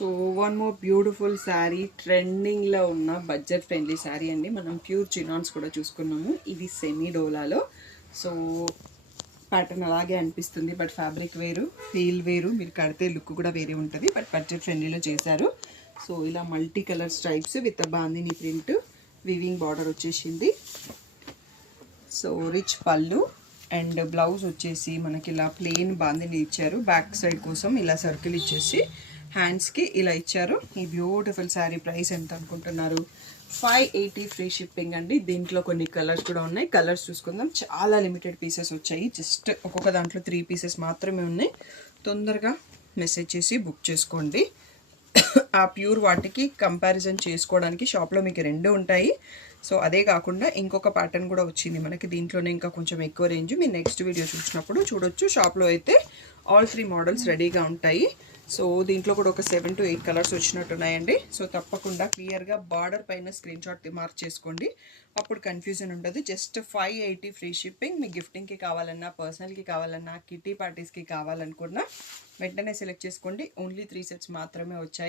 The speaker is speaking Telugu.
So one more beautiful sari, ట్రెండింగ్లో ఉన్న బడ్జెట్ ఫ్రెండ్లీ శారీ అండి. మనం ప్యూర్ చినాన్స్ కూడా చూసుకున్నాము. ఇది సెమీ డోలాలో. సో ప్యాటర్న్ అలాగే అనిపిస్తుంది, బట్ ఫ్యాబ్రిక్ వేరు, ఫీల్ వేరు, మీరు కడితే లుక్ కూడా వేరే ఉంటుంది. బట్ బడ్జెట్ ఫ్రెండ్లీలో చేశారు. సో ఇలా multi colour stripes with bandhani print, weaving border వచ్చేసింది. సో రిచ్ పళ్ళు అండ్ బ్లౌజ్ వచ్చేసి మనకి ఇలా ప్లెయిన్ బాందిని ఇచ్చారు. బ్యాక్ సైడ్ కోసం ఇలా సర్కిల్ ఇచ్చేసి హ్యాండ్స్కి ఇలా ఇచ్చారు. ఈ బ్యూటిఫుల్ శారీ ప్రైస్ ఎంత అనుకుంటున్నారు? 580 ఫ్రీ షిప్పింగ్ అండి. దీంట్లో కొన్ని కలర్స్ కూడా ఉన్నాయి. కలర్స్ చూసుకుందాం. చాలా లిమిటెడ్ పీసెస్ వచ్చాయి. జస్ట్ ఒక్కొక్క దాంట్లో 3 పీసెస్ మాత్రమే ఉన్నాయి. తొందరగా మెసేజ్ చేసి బుక్ చేసుకోండి. ఆ ప్యూర్ వాటికి కంపారిజన్ చేసుకోవడానికి షాప్లో మీకు 2 ఉంటాయి. సో అదే కాకుండా ఇంకొక ప్యాటర్న్ కూడా వచ్చింది మనకి. దీంట్లోనే ఇంకా కొంచెం ఎక్కువ రేంజ్ మీరు నెక్స్ట్ వీడియో చూసినప్పుడు చూడొచ్చు. షాప్లో అయితే ఆల్ 3 మోడల్స్ రెడీగా ఉంటాయి. సో దీంట్లో కూడా ఒక 7 to 8 కలర్స్ వచ్చినట్టున్నాయండి. సో తప్పకుండా క్లియర్గా బార్డర్ పైన స్క్రీన్ షాట్ మార్క్ చేసుకోండి. అప్పుడు కన్ఫ్యూజన్ ఉండదు. Just 580 free shipping. మీ గిఫ్టింగ్కి కావాలన్నా, పర్సనల్కి కావాలన్నా, కిటీ పార్టీస్కి కావాలనుకున్నా వెంటనే సెలెక్ట్ చేసుకోండి. ఓన్లీ 3 సెట్స్ మాత్రమే వచ్చాయి.